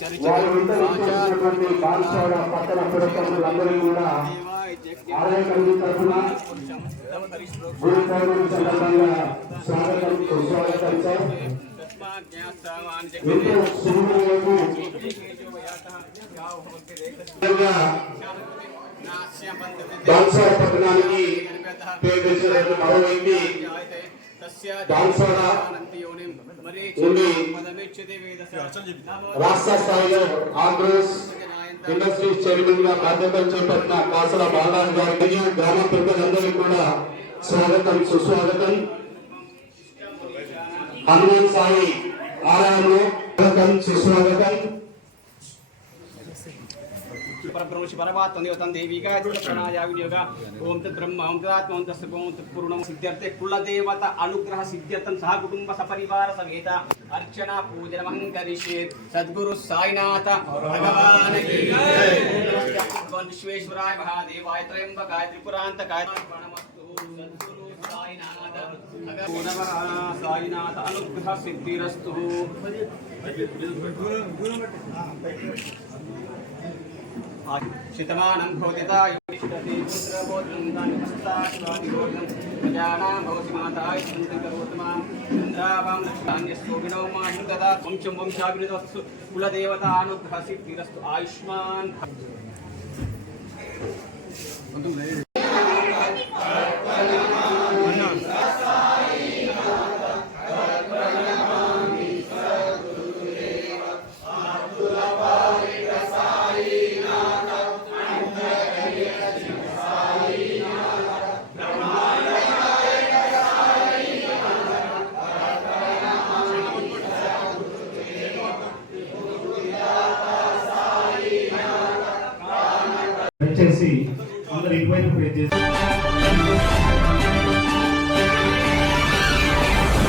వారు వింటూ బాన్సాడ పట్టణ పురస్కారులందరూ కూడా ఆలయ కమిటీ తరఫున గురు పౌర్ణమి సందర్భంగా స్వాగతం సుస్వాగతం సార్. ఎంతో శుభ్రంగా బాన్సాడ పట్టణానికి పేరు తెచ్చిన మరో వ్యక్తి బాన్సాడ నుండి రాష్ట్ర స్థాయిలో ఆంధ్రప్రదేశ్ ఇండస్ట్రీస్ చైర్మన్ గా బాధ్యతలు చేపట్టిన కాసల బాలరాజు గారికి గ్రామ ప్రజలందరికీ కూడా స్వాగతం సుస్వాగతం. హనుమాన్ సాయి ఆలయంలో స్వాగతం సుస్వాగతం. परब्रह्मणि परमात्मा देवतं देविका प्रणया विनियोग ओम तत् ब्रह्म ओम तदात्मा ओम तस्य ओम तत् पूर्णं सिद्ध्यर्थे कुल देवता अनुग्रह सिद्ध्यर्थं सह कुटुंब सपरिवार समेत अर्चना पूजन मंगलिषे सद्गुरु साईनाथ भगवान की जय. भगवान विश्वेश्वराय महादेवाय त्र्यंबकाय त्रिपुरांतकाय प्रणमस्तु सद्गुरु साईनाथ भगवान साईनाथ अनुग्रह सिद्धिरस्तु. शितमानं भवतिताय निष्ठते पुत्रबोधं दानपस्ताश्वादिबोधं प्रजानां भवति माताय सन्तकरोतमां चन्द्रावां लक्ष्मान्यस्तोभिनो माहिं ददा वंशं वंशाभिवृद्धस्तु कुलदेवतानुग्रहसिद्धिरस्तु. आयुष्मान् అందరూ ఎక్కువైపు